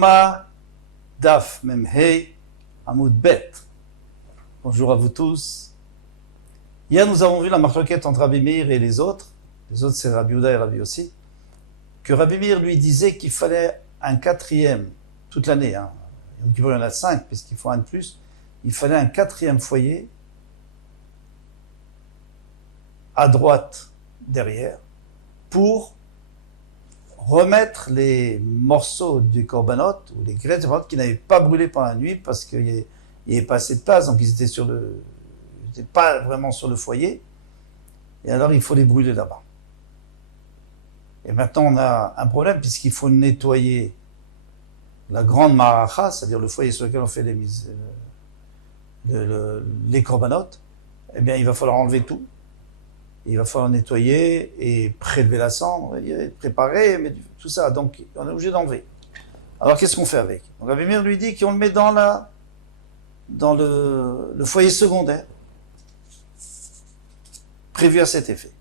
Yoma Daf Mem Hei Amud Bet. Bonjour à vous tous. Hier, nous avons vu la marloquette entre Rabbi Meir et les autres c'est Rabbi Yehuda et Rabbi Yossi, que Rabbi Meir lui disait qu'il fallait un quatrième, toute l'année, donc il y en a 5, puisqu'il faut un de plus, il fallait un quatrième foyer, à droite, derrière, pour remettre les morceaux du korbanot, ou les graisses du korbanot, qui n'avaient pas brûlé pendant la nuit, parce qu'il n'y avait pas assez de place, donc ils n'étaient pas vraiment sur le foyer, et alors il faut les brûler là-bas. Et maintenant on a un problème, puisqu'il faut nettoyer la grande maracha, c'est-à-dire le foyer sur lequel on fait les korbanot. Eh bien il va falloir enlever tout, il va falloir nettoyer et prélever la cendre, et préparer, mais tout ça, donc on est obligé d'enlever. Alors qu'est-ce qu'on fait avec? Donc Rabbi Meir lui dit qu'on le met dans le foyer secondaire, prévu à cet effet.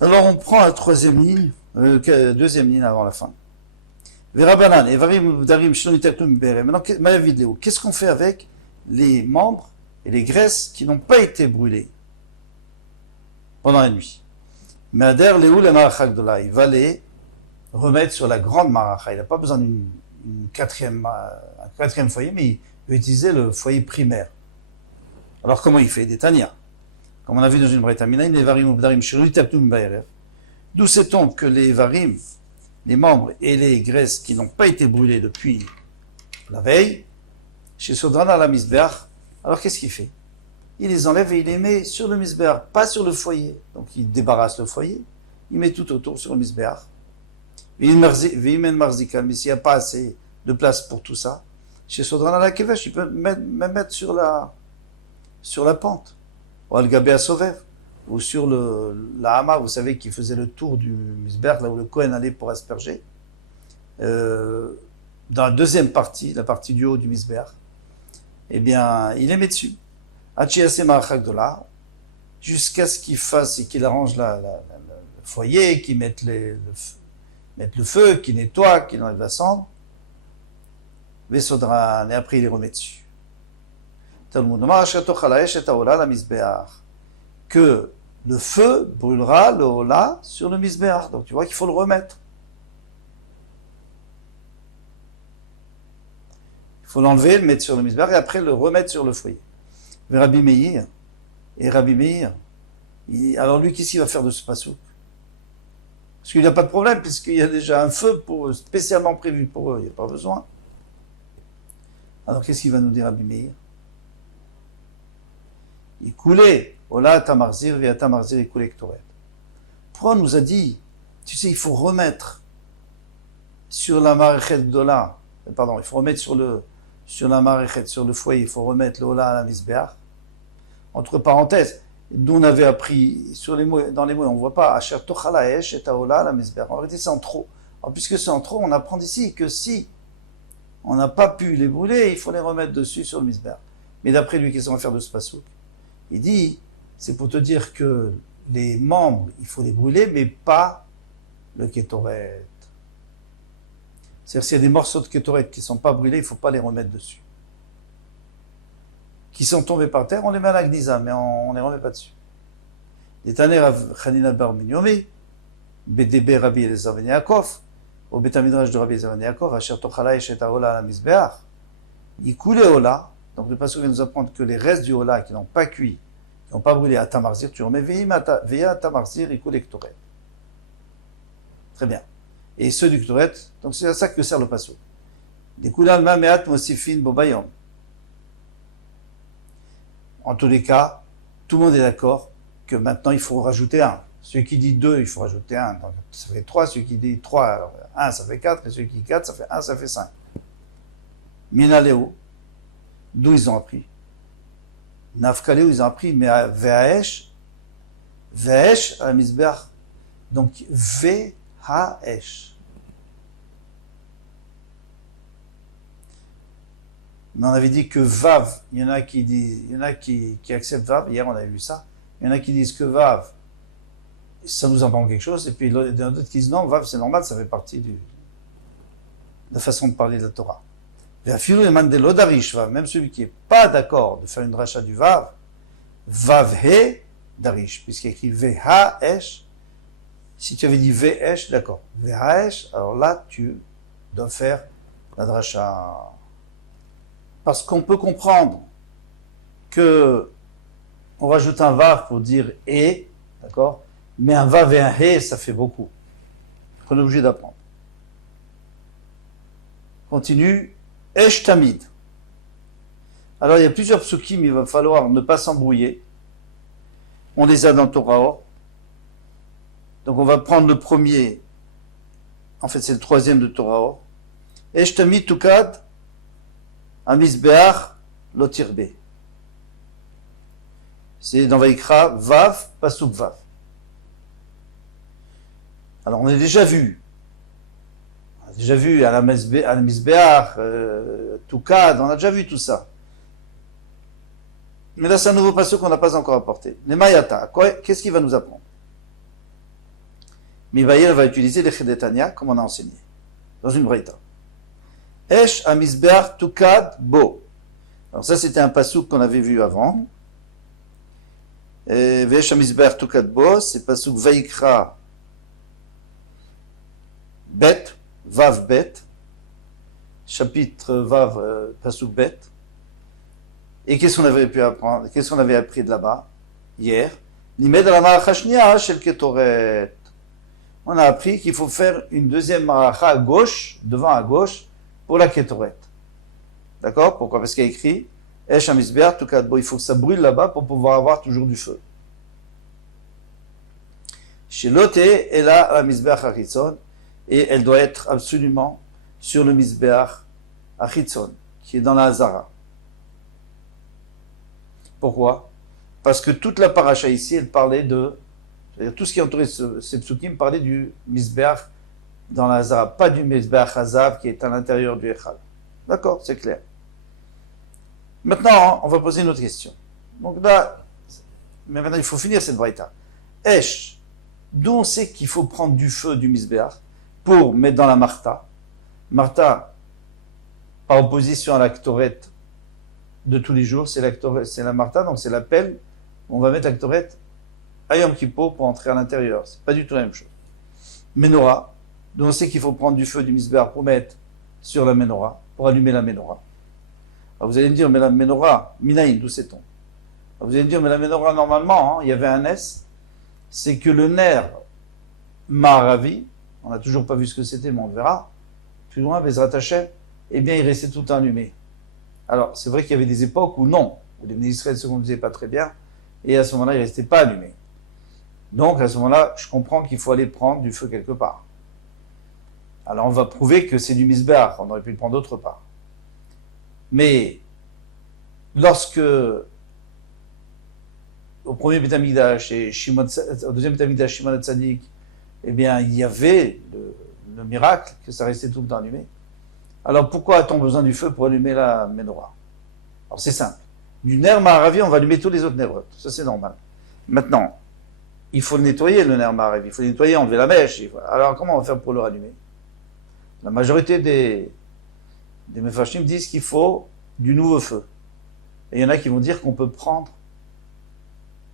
Alors on prend la deuxième ligne avant la fin. Verabanan, Evarim Darim Shlonitatum Bere. Maintenant, ma vidéo, qu'est-ce qu'on fait avec les membres et les graisses qui n'ont pas été brûlées pendant la nuit? Me'ader Leou le Marachak Dola, il va les remettre sur la grande Maracha. Il n'a pas besoin un quatrième foyer, mais il peut utiliser le foyer primaire. Alors comment il fait? Des Tania. Comme on a vu dans une Braïta Minaïn, les varim ubdarim shirulitatum ba'erev. D'où sait-on que les varim, les membres et les graisses qui n'ont pas été brûlés depuis la veille, chez Sodrana la misbeach, alors qu'est-ce qu'il fait? Il les enlève et il les met sur le misbeach, pas sur le foyer. Donc il débarrasse le foyer, il met tout autour sur le misbeach. V'imen marzikal, mais s'il n'y a pas assez de place pour tout ça, chez Sodrana la kevesh, il peut même mettre sur la pente. Ou al-Gabé à Sovev, ou sur la Hama, vous savez, qui faisait le tour du Misberg, là où le Kohen allait pour asperger, dans la deuxième partie, la partie du haut du Misberg, eh bien, il les met dessus. Hachiase Marachak Dola, jusqu'à ce qu'il fasse et qu'il arrange le foyer, qu'il mette le feu, qu'il nettoie, qu'il enlève la cendre, Vesodran, et après il les remet dessus. Que le feu brûlera le hola sur le misbéach. Donc tu vois qu'il faut le remettre. Il faut l'enlever, le mettre sur le misbéach et après le remettre sur le foyer. Mais Rabbi Meir, alors lui, qu'est-ce qu'il va faire de ce pasouk? Parce qu'il n'y a pas de problème, puisqu'il y a déjà un feu spécialement prévu pour eux, il n'y a pas besoin. Alors qu'est-ce qu'il va nous dire Rabbi Meir? Il coulait, Ola Tamarzir, via Tamarzir, il coulait Ktoret. Pourquoi on nous a dit, tu sais, il faut remettre sur la maréchet d'Ola, pardon, il faut remettre sur la maréchet, sur le foyer, il faut remettre l'Ola à la misbeach. Entre parenthèses, d'où on avait appris dans les mots, on ne voit pas, Asher Tochala Esh et Ola à la misbeach. En réalité, c'est en trop. Alors, puisque c'est en trop, on apprend d'ici que si on n'a pas pu les brûler, il faut les remettre dessus sur le misbeach. Mais d'après lui, qu'est-ce qu'on va faire de ce pasouk? Il dit, c'est pour te dire que les membres, il faut les brûler, mais pas le kétoret. C'est-à-dire, s'il y a des morceaux de kétoret qui ne sont pas brûlés, il ne faut pas les remettre dessus. Qui sont tombés par terre, on les met à la gnisa, mais on ne les remet pas dessus. Les Taner Chanina Bar Minyomi, BDB Rabbi Elazar ben Yaakov, au Betamidrash de Rabbi Elazar ben Yaakov, Asher Tochala et Shet Haola la Misbeach, il coulait Ola. Donc le pasteur vient nous apprendre que les restes du hola qui n'ont pas cuit, qui n'ont pas brûlé à Tamarzir, tu remets Veya Tamarzir et Koulé Ktoret. Très bien. Et ceux du Ktoret, donc c'est à ça que sert le pasteur. Des Koulal Mameat Mosifin Bobayom. En tous les cas, tout le monde est d'accord que maintenant il faut rajouter un. Celui qui dit 2, il faut rajouter un. Donc ça fait 3. Celui qui dit 3, alors 1, ça fait 4. Et celui qui dit 4, ça fait 1, ça fait 5. Minaleo. D'où ils ont appris? Nafkaleu, ils ont appris, mais à Ve'aesh à Misbeach. Donc, Ve'aesh. Mais on avait dit que Vav, il y en a qui acceptent Vav, hier on avait vu ça. Il y en a qui disent que Vav, ça nous apprend quelque chose, et puis il y en a d'autres qui disent non, Vav c'est normal, ça fait partie du. la façon de parler de la Torah. Même celui qui n'est pas d'accord de faire une dracha du Vav, Vav-He Darish, puisqu'il y a écrit Veha-Esh. Si tu avais dit Ve'esh, d'accord. Veha-Esh, alors là, tu dois faire la dracha. Parce qu'on peut comprendre que on rajoute un Vav pour dire et, d'accord, mais un Vav et un He, ça fait beaucoup. On est obligé d'apprendre. Continue. Esh Tamid. Alors il y a plusieurs psukim, il va falloir ne pas s'embrouiller. On les a dans Torah. Donc on va prendre le premier. En fait c'est le troisième de Torah. Esh Tamid Tukad Amizbeach Lotirbe. C'est dans Vaikra Vav Pasuk Vav. Alors on a déjà vu à la Mizbeach, Tukad, on a déjà vu tout ça. Mais là, c'est un nouveau passage qu'on n'a pas encore apporté. Les Mayata, qu'est-ce qu'il va nous apprendre? Mibaïel va utiliser les Chedetania, comme on a enseigné, dans une Braïta. Esh Amizbeach Tukad Bo. Alors ça, c'était un passage qu'on avait vu avant. Vesh Amizbeach Tukad Bo, c'est passage Vaikra Bet. Vav Bet, chapitre Vav, Pasuk Bet. Et qu'est-ce qu'on avait pu apprendre? Qu'est-ce qu'on avait appris de là-bas hier? Limed la marachashnia shel ketoret. On a appris qu'il faut faire une deuxième maracha à gauche, devant à gauche, pour la ketoret. D'accord? Pourquoi? Parce qu'il y a écrit Esh Amizbeach Tukad Bo. Il faut que ça brûle là-bas pour pouvoir avoir toujours du feu. Chez Lote, et là, la Mizbeach Haritzon. Et elle doit être absolument sur le Mizbeach Achitzon, qui est dans la Hazara. Pourquoi? Parce que toute la paracha ici, elle parlait c'est-à-dire tout ce qui entourait ces psukim parlait du Mizbeach dans la Hazara, pas du Mizbeach Hazav qui est à l'intérieur du Echal. D'accord, c'est clair. Maintenant, on va poser une autre question. Donc là, mais maintenant il faut finir cette braïta. Esh, d'où on sait qu'il faut prendre du feu du Mizbeach pour mettre dans la Martha. Martha, par opposition à la Ktoret de tous les jours, c'est la Martha, donc c'est l'appel. On va mettre la Ktoret à Yom Kippour pour entrer à l'intérieur. C'est pas du tout la même chose. Menorah, donc on sait qu'il faut prendre du feu du Mizbeach pour mettre sur la Menorah, pour allumer la Menorah. Alors vous allez me dire, mais la Menorah, Minaïn, d'où sait-on? Vous allez me dire, mais la Menorah, normalement, il y avait un S, c'est que le nerf Maharavi, on n'a toujours pas vu ce que c'était, mais on verra. Plus loin, Bezrat Hashem, eh bien, il restait tout allumé. Alors, c'est vrai qu'il y avait des époques où non, où les Israël se conduisaient pas très bien, et à ce moment-là, il restait pas allumé. Donc, à ce moment-là, je comprends qu'il faut aller prendre du feu quelque part. Alors, on va prouver que c'est du Mizbeach, on aurait pu le prendre d'autre part. Mais, lorsque, au premier Beth Amikdash et au deuxième Beth Amikdash, Shimon HaTzadik, eh bien, il y avait le miracle que ça restait tout le temps allumé. Alors, pourquoi a-t-on besoin du feu pour allumer la menorah? Alors, c'est simple. Du nerf Maharavi, on va allumer tous les autres nerfs. Ça, c'est normal. Maintenant, il faut le nettoyer, le nerf Maharavi. Il faut le nettoyer, enlever la mèche. Alors, comment on va faire pour le rallumer? La majorité des Mefarshim disent qu'il faut du nouveau feu. Et il y en a qui vont dire qu'on peut prendre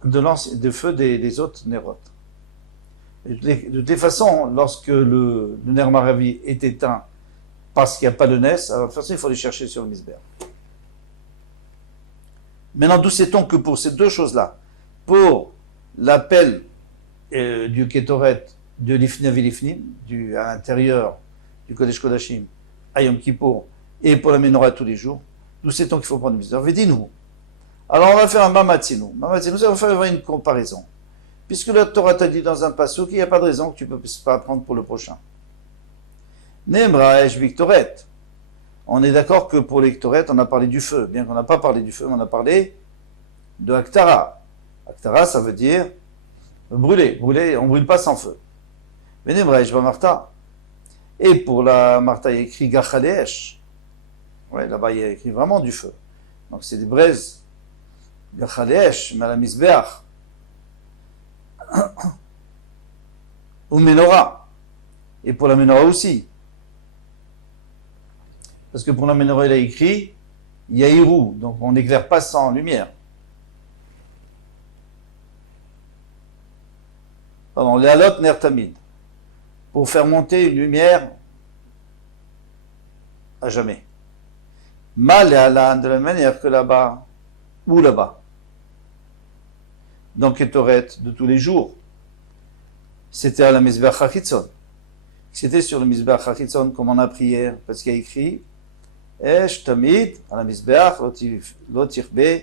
de feu des autres nérotes. De toutes les façons, lorsque le nerf Maharavi est éteint parce qu'il n'y a pas de nes, alors de toute façon, il faut les chercher sur le Mizbeach. Maintenant, d'où sait-on que pour ces deux choses-là, pour l'appel du Ketoret de l'Ifni Avilifnim, à l'intérieur du Kodesh Kodashim, à Yom Kippour, et pour la Menorah tous les jours, d'où sait-on qu'il faut prendre le Mizbeach? Dis-nous. Alors, on va faire un Mamatzinu. Mamatzinu, ça va faire une comparaison. Puisque la Torah t'a dit dans un passage qu'il n'y a pas de raison que tu ne peux pas apprendre pour le prochain. Nemra Esh Viktoret. On est d'accord que pour l'Ektoret, on a parlé du feu. Bien qu'on n'a pas parlé du feu, on a parlé de Aktara. Aktara, ça veut dire brûler. Brûler, on ne brûle pas sans feu. Mais Nemra Esh Martha. Et pour la Martha, il y a écrit Gachalesh. Ouais, là-bas, il y a écrit vraiment du feu. Donc c'est des braises. Gachalesh, mais la Mizbeach. Ou Menorah. Et pour la Menorah aussi. Parce que pour la menorah, il a écrit Yahiru, donc on n'éclaire pas sans lumière. Pardon, Lehalot Ner Tamid. Pour faire monter une lumière à jamais. Mal et Alan, de la même manière que là-bas, ou là-bas. Dans Ketoret de tous les jours. C'était à la Mizbeach HaChitzon. C'était sur le Mizbeach HaChitzon comme on a prié hier, parce qu'il y a écrit Esh Tamid, à la Mizbeach, Lotirbe,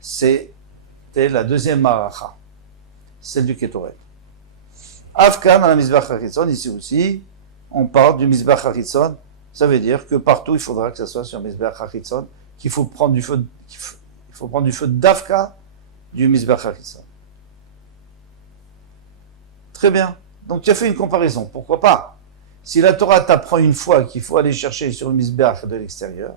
c'était la deuxième maracha, celle du Ketoret. Afkan, à la Mizbeach HaChitzon, ici aussi, on parle du Mizbeach HaChitzon, ça veut dire que partout il faudra que ça soit sur le Mizbeach HaChitzon, qu'il faut prendre du feu, d'Afka du Mizbeach HaChitzon. Très bien. Donc tu as fait une comparaison. Pourquoi pas? Si la Torah t'apprend une fois qu'il faut aller chercher sur le Mizbeach de l'extérieur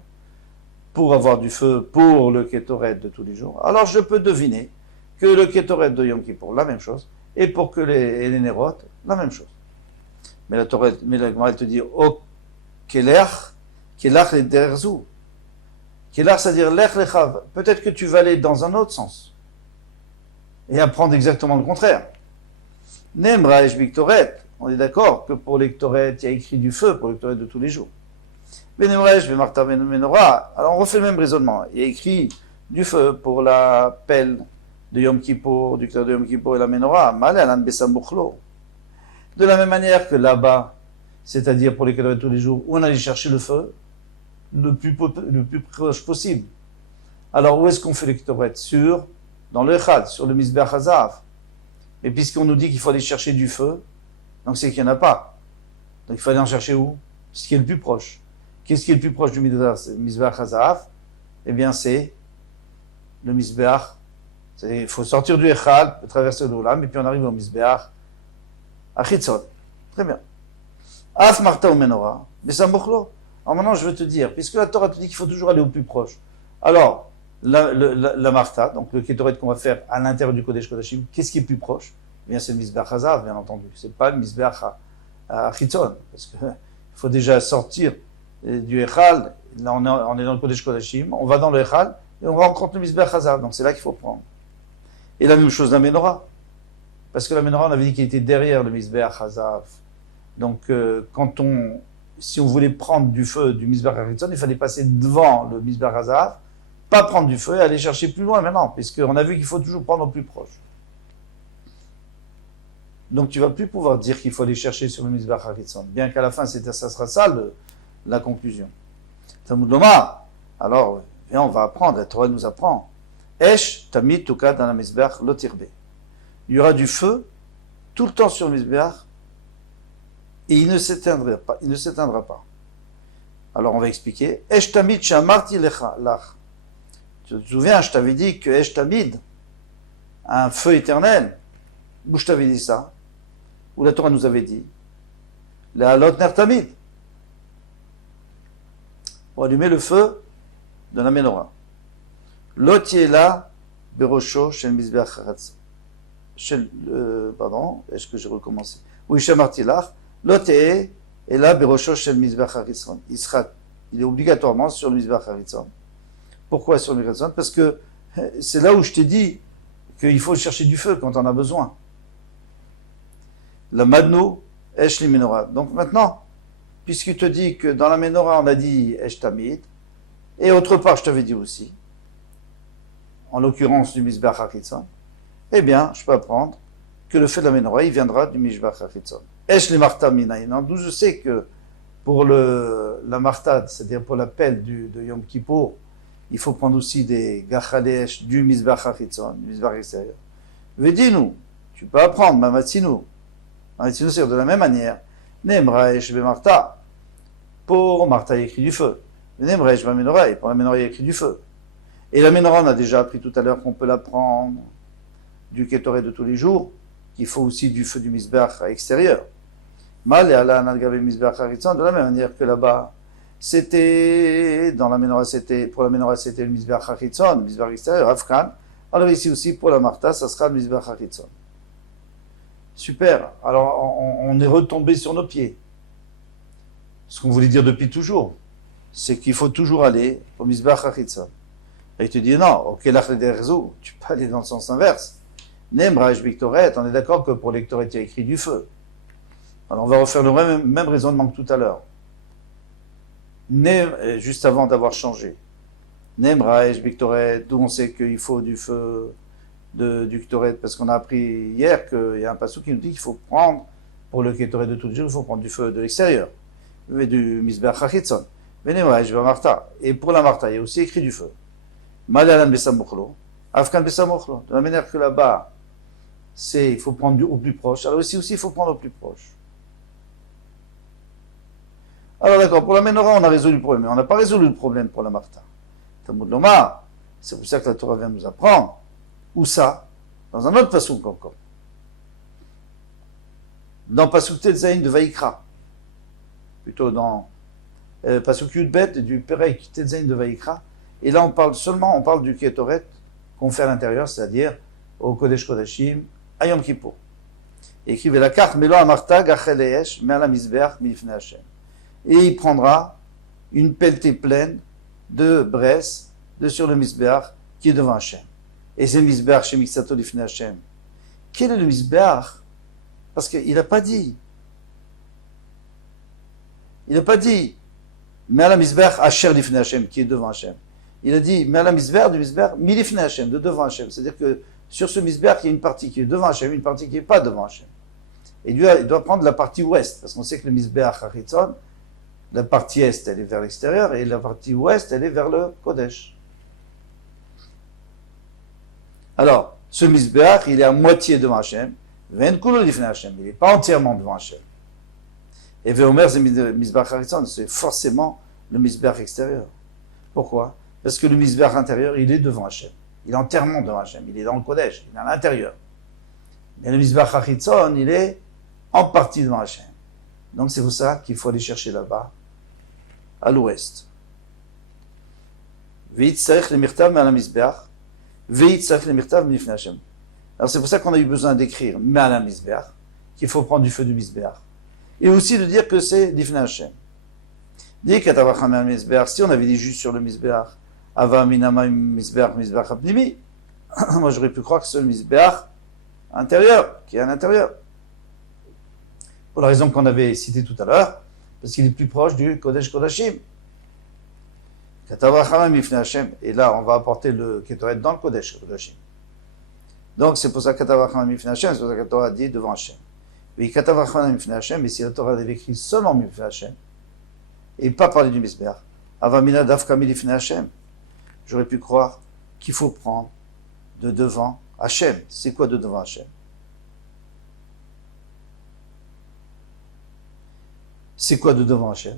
pour avoir du feu pour le Ketoret de tous les jours, alors je peux deviner que le Ketoret de Yom Kippour, la même chose, et pour que les Nerot, la même chose. Mais la Torah, la Gemara te dit Oh Kelach et Derzu. Kelach, c'est-à-dire Lech Lechav. Peut-être que tu vas aller dans un autre sens et apprendre exactement le contraire. Nemra et Biktoret, on est d'accord que pour les Ktoret, il y a écrit du feu pour les Ktoret de tous les jours. Mais Nemra et Marta Menorah, alors on refait le même raisonnement. Il y a écrit du feu pour la pelle de Yom Kippour, du Ktoret de Yom Kippour et la Menorah. Mal Alan Besambuchlo. De la même manière que là-bas, c'est-à-dire pour les Ktoret de tous les jours, où on allait chercher le feu le plus proche possible. Alors où est-ce qu'on fait les Ktoret? Dans le Echad, sur le Mizbeach HaZahav. Et puisqu'on nous dit qu'il faut aller chercher du feu, donc c'est qu'il n'y en a pas. Donc il faut aller en chercher où? Ce qui est le plus proche. Qu'est-ce qui est le plus proche du Mizbeach HaZahav? Eh bien c'est le Mizbeach. Il faut sortir du Echad, traverser l'Olam, et puis on arrive au Mizbeach HaChitzon. Très bien. Af Marta ou Menorah, mais ça m'ochlo. Alors maintenant je veux te dire, puisque la Torah te dit qu'il faut toujours aller au plus proche. Alors, la Martha, donc le Ketoret qu'on va faire à l'intérieur du Kodesh Kodashim, qu'est-ce qui est plus proche? Eh bien, c'est le Mizbeach HaZahav, bien entendu. C'est pas le Mizbeach HaChitzon, parce que il faut déjà sortir du Echal. Là, on est dans le Kodesh Kodashim, on va dans le Echal et on rencontre le Mizbeach HaZahav. Donc c'est là qu'il faut prendre. Et la même chose la Menorah, parce que la Menorah, on avait dit qu'il était derrière le Mizbeach HaZahav. Donc si on voulait prendre du feu du Mizbeach HaChitzon, il fallait passer devant le Mizbeach HaZahav, pas prendre du feu et aller chercher plus loin maintenant, puisqu'on a vu qu'il faut toujours prendre au plus proche. Donc tu vas plus pouvoir dire qu'il faut aller chercher sur le Mizbeach HaChitzon, bien qu'à la fin ça sera ça la conclusion. Talmud Lomar, alors viens, on va apprendre, la Torah nous apprend. Esh tamid tuka dans la Mizbeach lo tirbe. Il y aura du feu tout le temps sur le Mizbeach et il ne s'éteindra pas. Alors on va expliquer. Esh tamid shamarti lach. Tu te souviens, je t'avais dit que Esh Tamid, un feu éternel, où je t'avais dit ça, où la Torah nous avait dit, la Lot Ner Tamid, pour allumer le feu de la Menorah. Lot Yela Berosho Shel Mizbeach pardon, est-ce que j'ai recommencé? Oui, Shamartilach, Lot Yela Berosho Shel Mizbeach HaChitzon. Il est obligatoirement sur le Mizbeach HaChitzon. Pourquoi sur le Mizbeach? Parce que c'est là où je t'ai dit qu'il faut chercher du feu quand on a besoin. La Madno, Esh li Menorah. Donc maintenant, puisqu'il te dit que dans la Menorah on a dit Esh Tamid, et autre part je t'avais dit aussi, en l'occurrence du Mizbeach HaChitzon, eh bien je peux apprendre que le feu de la Menorah il viendra du Mizbeach HaChitzon. Esh li Marta Minayin. D'où je sais que pour la Marta, c'est-à-dire pour la pelle de Yom Kippour, il faut prendre aussi des Gachadesh du Mizbeach HaChitzon, du Mizbeach extérieur. Vedinu, tu peux apprendre, Mamatzinu. Mamatzinu, c'est de la même manière. Nemra Esh Marta. Pour Marta, il y a écrit du feu. Nemra Esh Menorah, pour la Menorah, il y a écrit du feu. Et la Menorah, on a déjà appris tout à l'heure qu'on peut la prendre du Ketoret de tous les jours, qu'il faut aussi du feu du Mizbeach extérieur. Mal et ala Nalgabe Mizbeach HaChitzon, de la même manière que là-bas, c'était, pour la Menorah, c'était le Mizbeach HaChitzon, le Mizbeach extérieur, Afkan. Alors ici aussi, pour la Marta, ça sera le Mizbeach HaChitzon. Super. Alors, on est retombé sur nos pieds. Ce qu'on voulait dire depuis toujours. c'est qu'il faut toujours aller au Mizbeach HaChitzon. Et tu dis non, ok, tu peux aller dans le sens inverse. Nemra et Biktoret, on est d'accord que pour l'Ektoret, il y a écrit du feu. Alors on va refaire le même raisonnement que tout à l'heure. Juste avant d'avoir changé. Nemra et Biktoret, d'où on sait qu'il faut du feu du Ktoret, parce qu'on a appris hier qu'il y a un passage qui nous dit qu'il faut prendre, pour le Ktoret de tous les jours, il faut prendre du feu de l'extérieur, du Mizbeach HaChitzon. Et pour la Martha, il y a aussi écrit du feu. Malalan Besamochlo, Afkan Besamochlo. De la manière que là-bas, il faut prendre au plus proche. Alors ici aussi, il faut prendre au plus proche. Alors d'accord, pour la Menorah, on a résolu le problème, mais on n'a pas résolu le problème pour la Martha. Talmud Lomar, c'est pour ça que la Torah vient nous apprendre. Où ça? Dans un autre passouk encore. Dans Passouk Tetzaïn de Vaïkra. Plutôt dans Passouk Yudbet du Perek Tetzaïn de Vaïkra. Et là, on parle du Ketoret qu'on fait à l'intérieur, c'est-à-dire au Kodesh Kodashim, à Yom Kippour. Écrivez la carte, Melo Amarta Gachel Eesh, Me'ala Mizbeach Mifnei Hashem. Et il prendra une pelletée pleine de bresse sur le Mizbeach qui est devant Hashem. Et c'est le Mizbeach chez Mixato Lifnei Hashem. Quel est le Mizbeach? Parce qu'il n'a pas dit. Il n'a pas dit Me'ala Mizbeach Asher Lifnei Hashem, qui est devant Hashem. Il a dit Me'ala Mizbeach du Mizbeach Milifnei Hashem, de devant Hashem. C'est-à-dire que sur ce Mizbeach, il y a une partie qui est devant Hashem, une partie qui n'est pas devant Hashem. Et lui, il doit prendre la partie ouest, parce qu'on sait que le Mizbeach HaChitzon, la partie est, elle est vers l'extérieur, et la partie ouest, elle est vers le Kodesh. Alors, ce Mizbeach, il est à moitié devant Hashem, Ven Kulo Lifnei Hashem, il n'est pas entièrement devant Hashem. Et Veomer, c'est Mizbeach HaChitzon, c'est forcément le Mizbeach extérieur. Pourquoi? Parce que le Mizbeach intérieur, il est devant Hashem. Il est entièrement devant Hashem. Il est dans le Kodesh. Il est à l'intérieur. Mais le Mizbeach HaChitzon, il est en partie devant Hashem. Donc c'est pour ça qu'il faut aller chercher là-bas, à l'ouest. Veitzarech le mirtav me'al Mizbeach, veitzarech le mirtav mifnei Hashem. Alors c'est pour ça qu'on a eu besoin d'écrire me'al Mizbeach, qu'il faut prendre du feu du Mizbeach. Et aussi de dire que c'est Lifnei Hashem. Dis katavacham me'al Mizbeach, si on avait dit juste sur le Mizbeach, Ava minama Mizbeach apnimi. Moi, j'aurais pu croire que c'est le Mizbeach intérieur, qui est à l'intérieur. Pour la raison qu'on avait citée tout à l'heure, parce qu'il est plus proche du Kodesh Kodashim. Et là, on va apporter le Ketoret dans le Kodesh Kodashim. Donc, c'est pour ça que c'est pour ça que la Torah dit devant Hashem. Mais et si la Torah avait écrit seulement Mifnei Hashem, et pas parler du Mizbeach, Avamina Dafka Milifnei Hashem, j'aurais pu croire qu'il faut prendre de devant Hashem. C'est quoi de devant Hashem? C'est quoi de devant Hashem?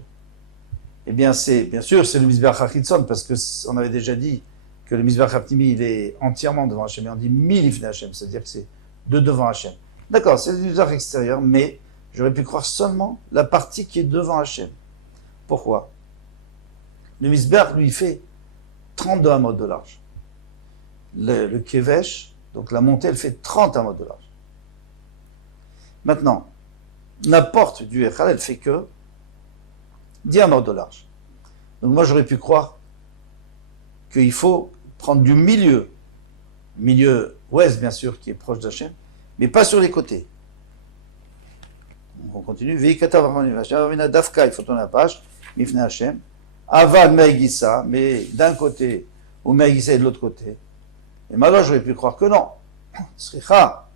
Eh bien, bien sûr, c'est le Mizbeach HaChitzon, parce qu'on avait déjà dit que le Mizbeach HaPnimi, il est entièrement devant Hashem, et on dit Milifnei Hashem, c'est-à-dire que c'est de devant Hashem. D'accord, c'est le Mizbeach extérieur, mais j'aurais pu croire seulement la partie qui est devant Hashem. Pourquoi? Le Mizbeach, lui, fait 32 amot de large. Le Kevesh, donc la montée, elle fait 30 amot de large. Maintenant, la porte du Echal, elle fait que 10 amot de large. Donc moi, j'aurais pu croire qu'il faut prendre du milieu ouest, bien sûr, qui est proche d'Hachem, mais pas sur les côtés. Donc on continue. Dafka, il faut tourner la page. Mifnei Hashem. Avad Me'egissa, mais d'un côté, ou Me'egissa est de l'autre côté. Et maintenant, j'aurais pu croire que non. Sricha.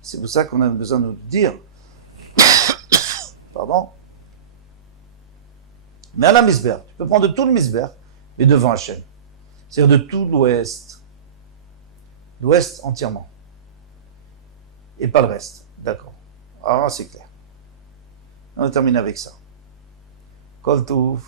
C'est pour ça qu'on a besoin de nous dire, pardon, mais à la Mizbeach, tu peux prendre de tout le Mizbeach, mais devant Hashem. C'est-à-dire de tout l'ouest. L'ouest entièrement. Et pas le reste. D'accord. Alors, c'est clair. On va terminer avec ça. Kol Touv.